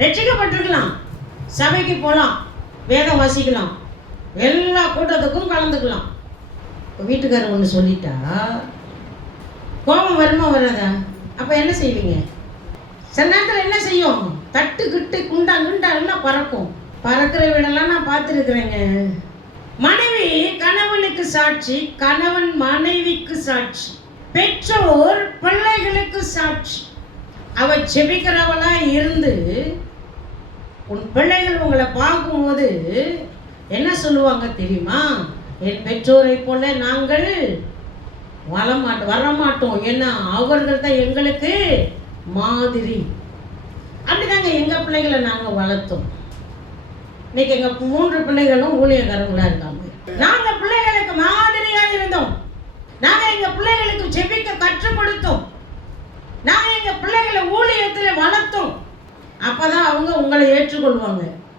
ரட்சிக்கப்பட்டிருக்கலாம், சபைக்கு போகலாம், வேதம் வாசிக்கலாம், எல்லா கூட்டத்துக்கும் கலந்துக்கலாம். இப்போ வீட்டுக்காரர் ஒன்று சொல்லிட்டா கோபம் வருமா வராதா? அப்போ என்ன செய்வீங்க? சில நேரத்தில் என்ன செய்யும்? தட்டு கிட்டு குண்டா குண்டா எல்லாம் பறக்கும். பறக்கிற வீடெல்லாம் நான் பார்த்துருக்குறேங்க. மனைவி கணவனுக்கு சாட்சி, கணவன் மனைவிக்கு சாட்சி, பெற்றோர் பிள்ளைகளுக்கு சாட்சி. அவ செபிக்கிறவளா இருந்து உன் பிள்ளைகள் உங்களை பார்க்கும்போது என்ன சொல்லுவாங்க தெரியுமா? என் பெற்றோரை போல நாங்கள் வரமாட்டோம், ஏன்னா அவர்கள் தான் எங்களுக்கு மாதிரி. அப்படிதாங்க எங்கள் பிள்ளைகளை நாங்கள் வளர்த்தோம். இன்னைக்கு எங்கள் 3 பிள்ளைகளும் ஊழியக்காரங்களா இருக்காங்க. நாங்கள் பிள்ளைகளுக்கு மாதிரியாக இருந்தோம். நாங்கள் எங்கள் பிள்ளைகளுக்கு ஜெபிக்க கற்றுக் கொடுத்தோம். நாங்கள் எங்கள் பிள்ளைகளை ஊழியத்தில் வளர்த்தோம். அப்பதான் அவங்க உங்களை ஏற்றுக்கொள்வாங்க.